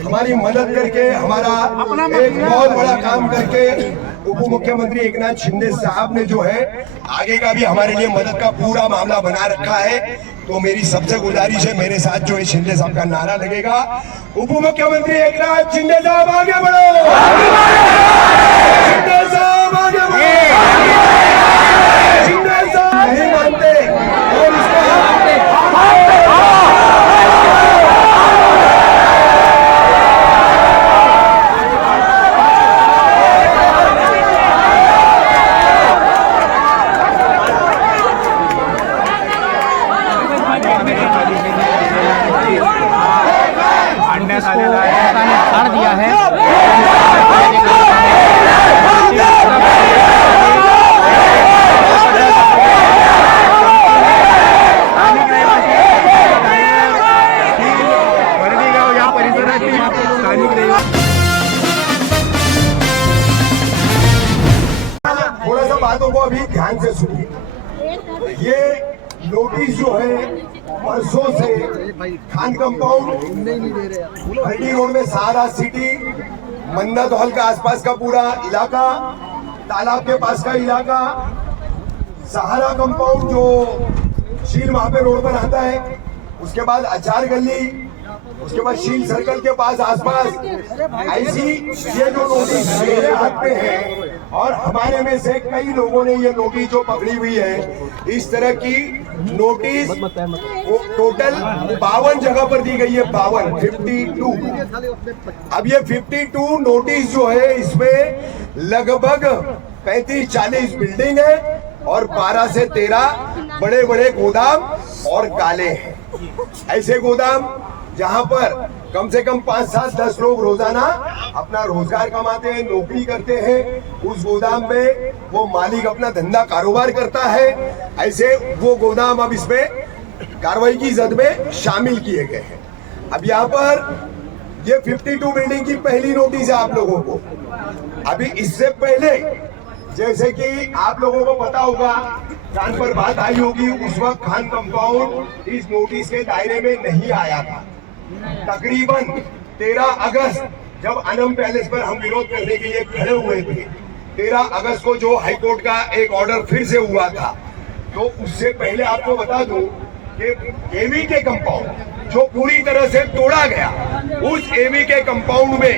हमारी मदद करके, हमारा एक बहुत बड़ा काम करके उप मुख्यमंत्री एकनाथ शिंदे साहब ने जो है आगे का भी हमारे लिए मदद का पूरा मामला बना रखा है। तो मेरी सबसे गुजारिश है, मेरे साथ जो है शिंदे साहब का नारा लगेगा, उप मुख्यमंत्री एकनाथ शिंदे साहब आगे बढ़ो, शिंदे साहब आगे बढ़ो। शिंदे साहब नहीं मानते और इसको छाड़ दिया है। थोड़ा सा बातों को अभी ध्यान से सुनिए। ये नोटिस जो है परसों से खान कंपाउंड, भरडी रोड में सहारा सिटी, मन्नत हॉल का आसपास का पूरा इलाका, तालाब के पास का इलाका, सहारा कंपाउंड जो शील महापे रोड पर आता है, उसके बाद अचार गली, उसके बाद शील सर्कल के पास आसपास, ऐसी ये जो नोटिस मेरे हाथ में है और हमारे में से कई लोगों ने ये नोटिस जो पकड़ी हुई है, इस तरह की नोटिस टोटल 52 जगह पर दी गई है। 52 अब ये 52 नोटिस जो है, इसमें लगभग 35-40 बिल्डिंग है और 12 से 13 बड़े बड़े गोदाम और काले हैं। ऐसे गोदाम जहां पर कम से कम 5, 7, 10 लोग रोजाना अपना रोजगार कमाते हैं, नौकरी करते हैं। उस गोदाम में वो मालिक अपना धंधा कारोबार करता है। ऐसे वो गोदाम अब इसमें कार्रवाई की जद में शामिल किए गए हैं। अब यहाँ पर ये 52 बिल्डिंग की पहली नोटिस है आप लोगों को। अभी इससे पहले जैसे कि आप लोगों को पता होगा, कान पर बात आई होगी, उस वक्त खान कंपाउंड इस नोटिस के दायरे में नहीं आया था। तकरीबन 13 अगस्त जब अनम पैलेस पर हम विरोध करने के लिए खड़े हुए थे, 13 अगस्त को जो हाईकोर्ट का एक ऑर्डर फिर से हुआ था, तो उससे पहले आपको बता दूं कि एवी के कंपाउंड जो पूरी तरह से तोड़ा गया, उस एवी के कंपाउंड में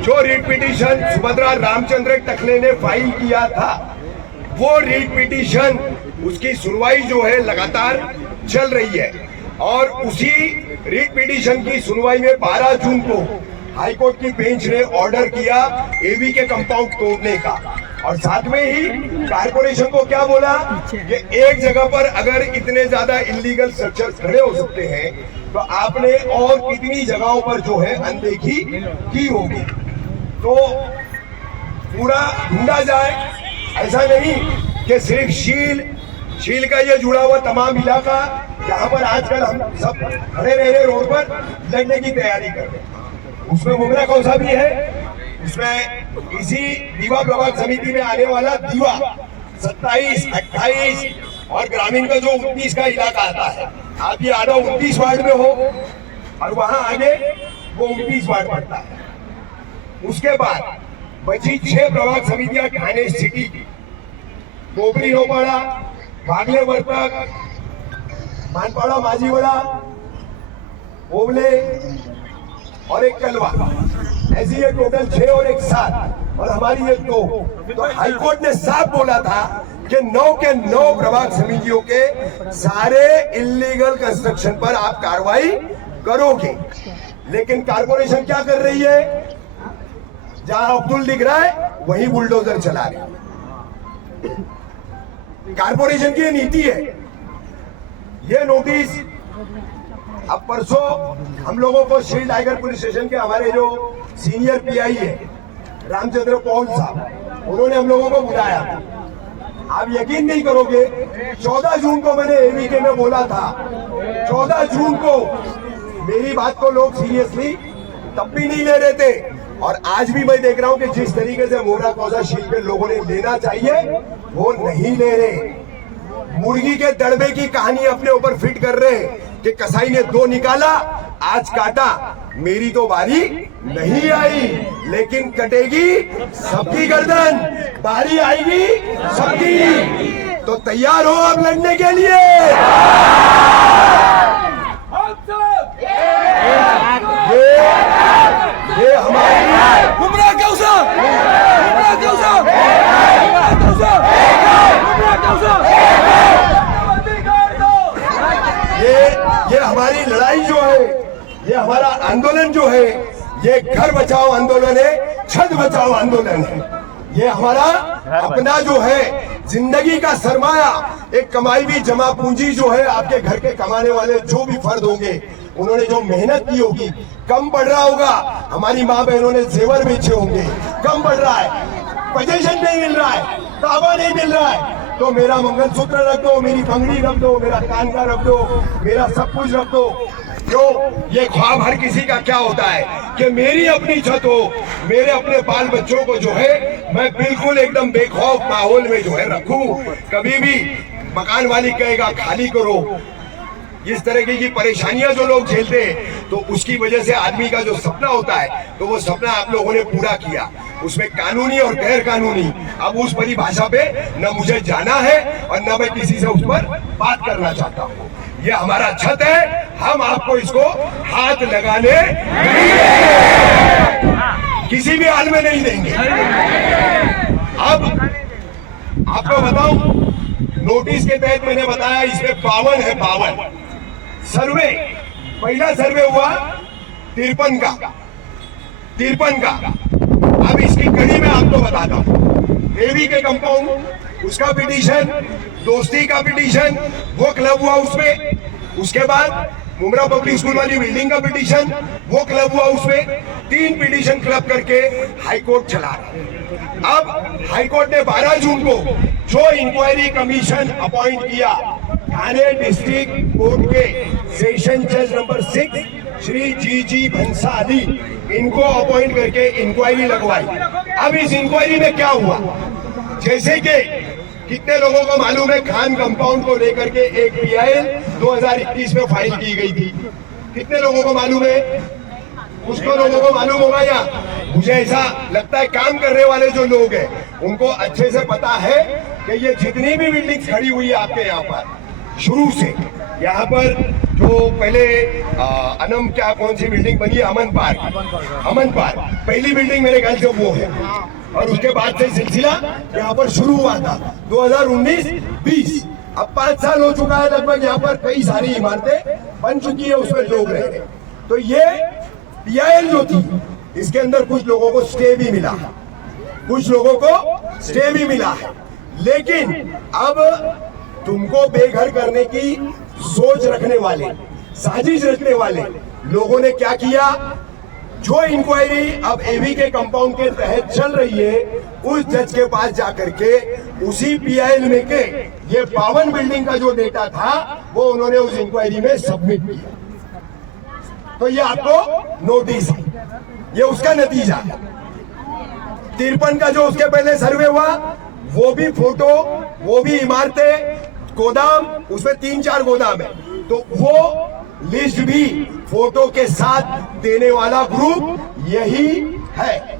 जो रिट पिटीशन सुभद्रा रामचंद्र टकले ने फाइल किया था, वो रिट पिटीशन उसकी सुनवाई जो है लगातार चल रही है। और उसी रिट पिटीशन की सुनवाई में 12 जून को हाईकोर्ट की बेंच ने ऑर्डर किया एवी के कंपाउंड तोड़ने का। और साथ में ही कारपोरेशन को क्या बोला कि एक जगह पर अगर इतने ज्यादा इलीगल स्ट्रक्चर खड़े हो सकते हैं, तो आपने और कितनी जगहों पर जो है अनदेखी की होगी। तो पूरा ढूंढा जाए, ऐसा नहीं कि सिर्फ शील का ये जुड़ा हुआ तमाम इलाका जहां पर आजकल हम सब खड़े रह रहे रोड पर लड़ने की तैयारी कर रहे हैं, उसमें मुमरा कौसा भी है। उसमें इसी दीवा प्रभाग समिति में आने वाला दीवा 27, 28 और ग्रामीण का जो 29 का इलाका आता है, आप ये आधा 29 वार्ड में हो और वहां आगे वो 29 वार्ड पड़ता है। उसके बाद बची 6 प्रभाग समितियां ठाणे सिटी की, कोपरी नौपाड़ा, भागले वर्तक, मानपाड़ा माझीवाड़ा, ओबले और एक कलवा, ऐसी ये टोटल 6 और एक 7 और हमारी ये 2। तो हाईकोर्ट ने साफ बोला था कि 9 के 9 प्रभाग समितियों के सारे इलीगल कंस्ट्रक्शन पर आप कार्रवाई करोगे। लेकिन कारपोरेशन क्या कर रही है, जहां अब्दुल दिख रहा है वहीं बुलडोजर चला रही है। कारपोरेशन की ये नीति है। ये नोटिस अब परसों हम लोगों को शील टाइगर पुलिस स्टेशन के हमारे जो सीनियर पीआई है रामचंद्र पौल साहब, उन्होंने हम लोगों को बुलाया। आप यकीन नहीं करोगे, 14 जून को मैंने एवीके में बोला था, 14 जून को मेरी बात को लोग सीरियसली तब भी नहीं ले रहे थे। और आज भी मैं देख रहा हूं कि जिस तरीके से मोहरा कौसा शील पे लोगों ने लेना चाहिए वो नहीं ले रहे। मुर्गी के दड़बे की कहानी अपने ऊपर फिट कर रहे हैं कि कसाई ने 2 निकाला, आज काटा। मेरी तो बारी नहीं आई, लेकिन कटेगी सबकी गर्दन, बारी आएगी सबकी। तो तैयार हो अब लड़ने के लिए? ये हमारी ये हमारी लड़ाई जो है, ये हमारा आंदोलन जो है, ये घर बचाओ आंदोलन है, छत बचाओ आंदोलन है। ये हमारा अपना जो है जिंदगी का सरमाया, एक कमाई भी जमा पूंजी जो है, आपके घर के कमाने वाले जो भी फर्द होंगे, उन्होंने जो मेहनत की होगी, कम पड़ रहा होगा। हमारी माँ बहनों ने जेवर बेचे होंगे, कम पड़ रहा है, पोजीशन नहीं मिल रहा है, ताबा नहीं मिल रहा है, तो मेरा मंगलसूत्र रख दो, मेरी कंगनी रख दो, मेरा कान का रख दो, मेरा सब कुछ रख दो। क्यों? ये ख्वाब हर किसी का क्या होता है कि मेरी अपनी छत हो, मेरे अपने बाल बच्चों को जो है मैं बिल्कुल एकदम बेखौफ माहौल में जो है रखूं। कभी भी मकान मालिक कहेगा खाली करो, इस तरह की परेशानियां जो लोग झेलते हैं, तो उसकी वजह से आदमी का जो सपना होता है, तो वो सपना आप लोगों ने पूरा किया। उसमें कानूनी और गैर कानूनी, अब उस परिभाषा पे न मुझे जाना है और न मैं किसी से उस पर बात करना चाहता हूँ। ये हमारा छत है, हम आपको इसको हाथ लगाने नहीं देंगे, किसी भी हाल में नहीं देंगे। अब आपको बताऊं, नोटिस के तहत मैंने बताया इसमें 52 है, 52 सर्वे। पहला सर्वे हुआ 53 का। अब इसकी कड़ी में आपको बताता हूँ। एवी के कंपाउंड, उसका पिटीशन, दोस्ती का पिटीशन, वो क्लब हुआ उसमें। उसके बाद मुमरा पब्लिक स्कूल वाली बिल्डिंग का पिटीशन, वो क्लब हुआ उसमें। 3 पिटीशन क्लब करके हाईकोर्ट चला रहा। अब हाईकोर्ट ने 12 जून को जो इंक्वायरी कमीशन अपॉइंट किया, थाने डिस्ट्रिक्ट कोर्ट के सेशन जज नंबर 6 श्री जी भंसाली, इनको अपॉइंट करके इंक्वायरी लगवाई। अब इस इंक्वायरी में क्या हुआ, जैसे कि कितने लोगों को मालूम है, खान कंपाउंड को लेकर के एक PIL 2021 में फाइल की गई थी। कितने लोगों को मालूम है? कुछ तो लोगों को मालूम होगा, या मुझे ऐसा लगता है काम करने वाले जो लोग हैं उनको अच्छे से पता है कि ये जितनी भी बिल्डिंग्स खड़ी हुई है आपके यहाँ पर, शुरू से यहाँ पर जो पहले अनम क्या कौन सी बिल्डिंग बनी है, अमन पार्क पहली बिल्डिंग मेरे ख्याल से वो है, और उसके बाद से सिलसिला यहाँ पर शुरू हुआ था 2019-20। अब 5 साल हो चुका है लगभग, यहाँ पर कई सारी इमारतें बन चुकी है, उसमें लोग रह रहे। तो ये PIL जो थी, इसके अंदर कुछ लोगों को स्टे भी मिला है, लेकिन अब तुमको बेघर करने की सोच रखने वाले, साजिश रखने वाले लोगों ने क्या किया, जो इंक्वायरी अब एवी के कंपाउंड के तहत चल रही है, उस जज के पास जाकर के उसी PIL में के ये 52 बिल्डिंग का जो डेटा था वो उन्होंने उस इंक्वायरी में सबमिट किया। तो ये आपको नोटिस है, ये उसका नतीजा है। 53 का जो उसके पहले सर्वे हुआ, वो भी फोटो, वो भी इमारतें, गोदाम, उसमें 3-4 गोदाम है, तो वो लिस्ट भी फोटो के साथ देने वाला ग्रुप यही है।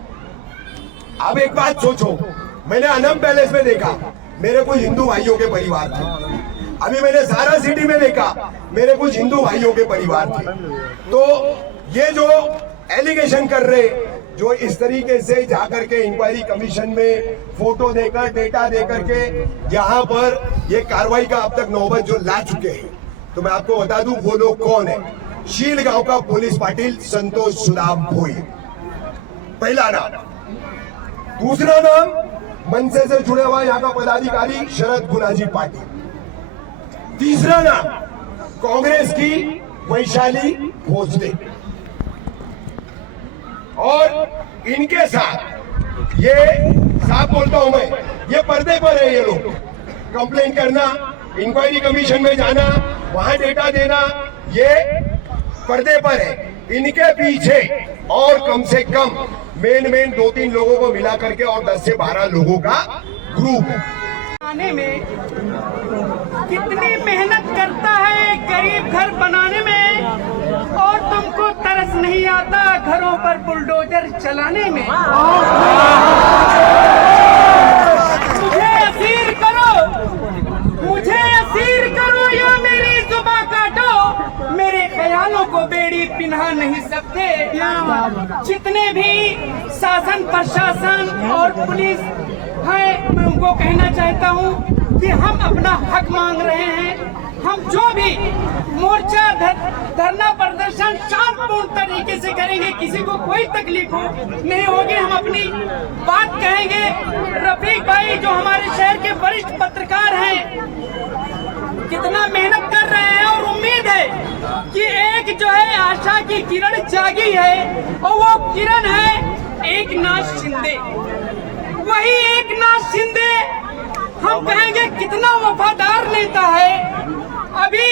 अब एक बात सोचो, मैंने अनम पैलेस में देखा, मेरे कुछ हिंदू भाइयों के परिवार थे। अभी मैंने सारा सिटी में देखा, मेरे कुछ हिंदू भाइयों के परिवार थे। तो ये जो एलिगेशन कर रहे, जो इस तरीके से जाकर के इंक्वायरी कमीशन में फोटो देकर, डेटा देकर के यहाँ पर ये कार्रवाई का अब तक नौबत जो ला चुके हैं, तो मैं आपको बता दूं वो लोग कौन है। शील गांव का पुलिस पाटिल संतोष सुदाम भोई, पहला नाम। दूसरा नाम मनसे से जुड़े हुआ यहाँ का पदाधिकारी शरद गुनाजी पाटिल। तीसरा नाम कांग्रेस की वैशाली भोसले। और इनके साथ ये साफ बोलता हूं मैं, ये पर्दे पर है। ये लोग कंप्लेन करना, इंक्वायरी कमीशन में जाना, वहां डेटा देना, ये पर्दे पर है। इनके पीछे और कम से कम मेन 2-3 लोगों को मिला करके और 10 से 12 लोगों का ग्रुप है। थाने में कितनी मेहनत करता है गरीब घर बनाने में, और तुमको तरस नहीं आता घरों पर बुलडोजर चलाने में। मुझे असीर करो या मेरी जुबां काटो, मेरे ख्यालों को बेड़ी पिन्हा नहीं सकते। जितने भी शासन प्रशासन और पुलिस है, मैं उनको कहना चाहता हूँ कि हम अपना हक मांग रहे हैं। हम जो भी मोर्चा धरना प्रदर्शन शांतिपूर्ण तरीके से करेंगे, किसी को कोई तकलीफ नहीं होगी, हम अपनी बात कहेंगे। रफीक भाई जो हमारे शहर के वरिष्ठ पत्रकार हैं, कितना मेहनत कर रहे हैं, और उम्मीद है कि एक जो है आशा की किरण जागी है, और वो किरण है एकनाथ शिंदे। वही एकनाथ शिंदे हम कहेंगे कितना वफादार नेता है। अभी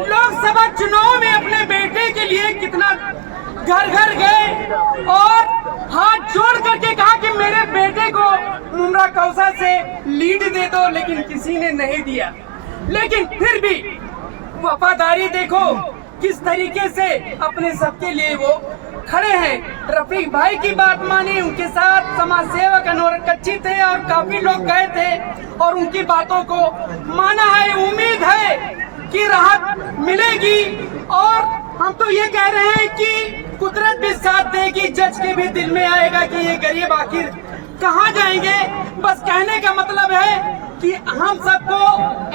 लोकसभा चुनाव में अपने बेटे के लिए कितना घर घर गए और हाथ जोड़ करके कहा कि मेरे बेटे को मुमरा कौसा से लीड दे दो, लेकिन किसी ने नहीं दिया। लेकिन फिर भी वफादारी देखो किस तरीके से अपने सबके लिए वो खड़े हैं। रफीक भाई की बात मानी, उनके साथ समाज सेवक अनवर कच्ची थे और काफी लोग गए थे और उनकी बातों को माना है। उम्मीद है कि राहत मिलेगी, और हम तो ये कह रहे हैं कि कुदरत भी साथ देगी, जज के भी दिल में आएगा कि ये गरीब आखिर कहाँ जाएंगे। बस कहने का मतलब है कि हम सबको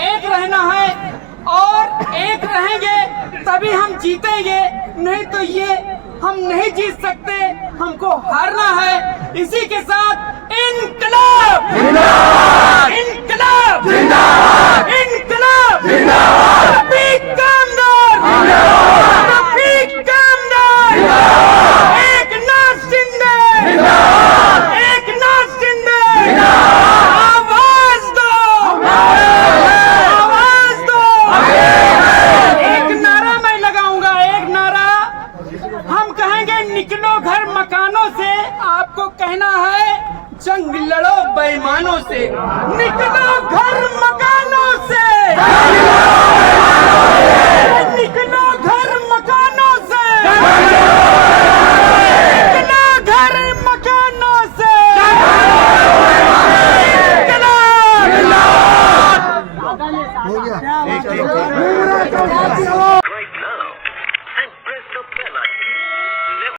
एक रहना है, और एक रहेंगे तभी हम जीतेंगे, नहीं तो ये हम नहीं जीत सकते, हमको हारना है। इसी के साथ इनकलाब जिंदाबाद, इनकलाब जिंदाबाद, इनकलाब जिंदाबाद।